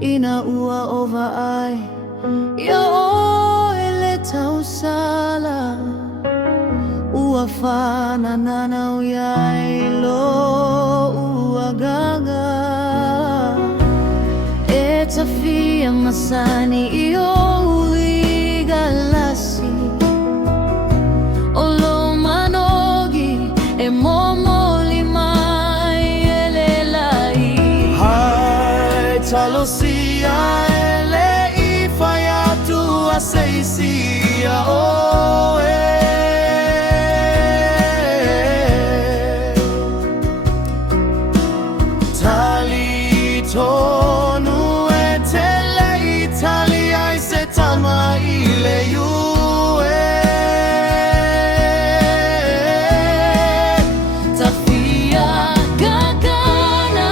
inaua over ai yo eleta usala uafana nana uyailo uagaga etafia masani iyo uigalasi olo manogi emomo limai elelai hai talosia ele ifayatu aseisia oe tonu etele Italia isetama ile yue tafia gagana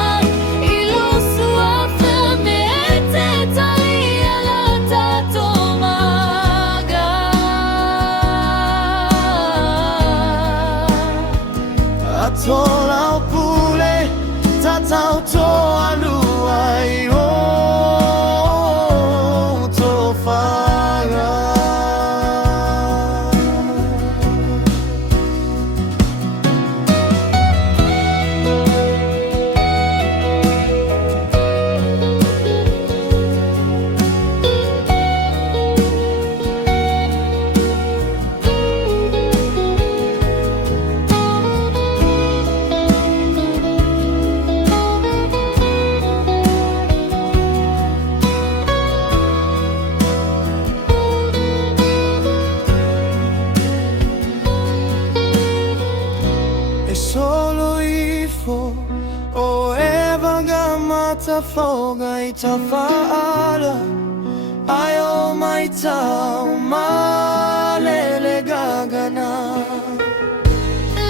ilusu afeme Italia la tatomaga atola opule tatau toalu ai o tofara solo ifo o evagamata foga itafala ayo maita umalele gagana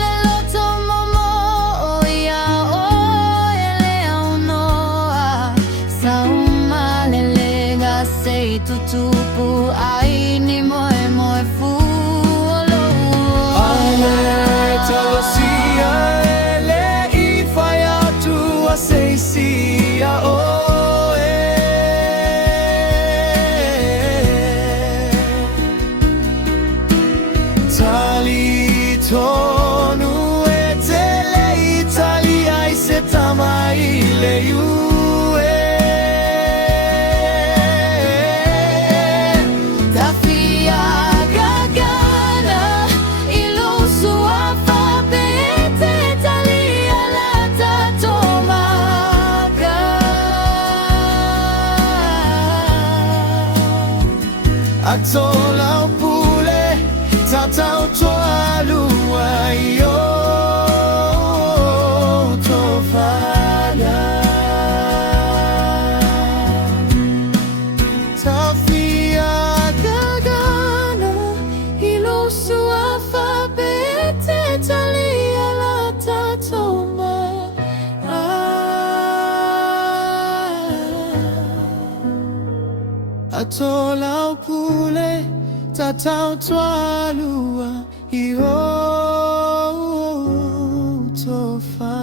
leloto momo oya ele unoa saumalele gasei tutupu aini moe moe fu seisia oe tali tonu etele Italia isetama ile yue tafia gagana ilusu alfabete Italia la tatomaga atola opule tatau toalu ai o tofada tafia gagana ilusu alfabete Italia la tatomaga atola opule tatau toalua i o tofa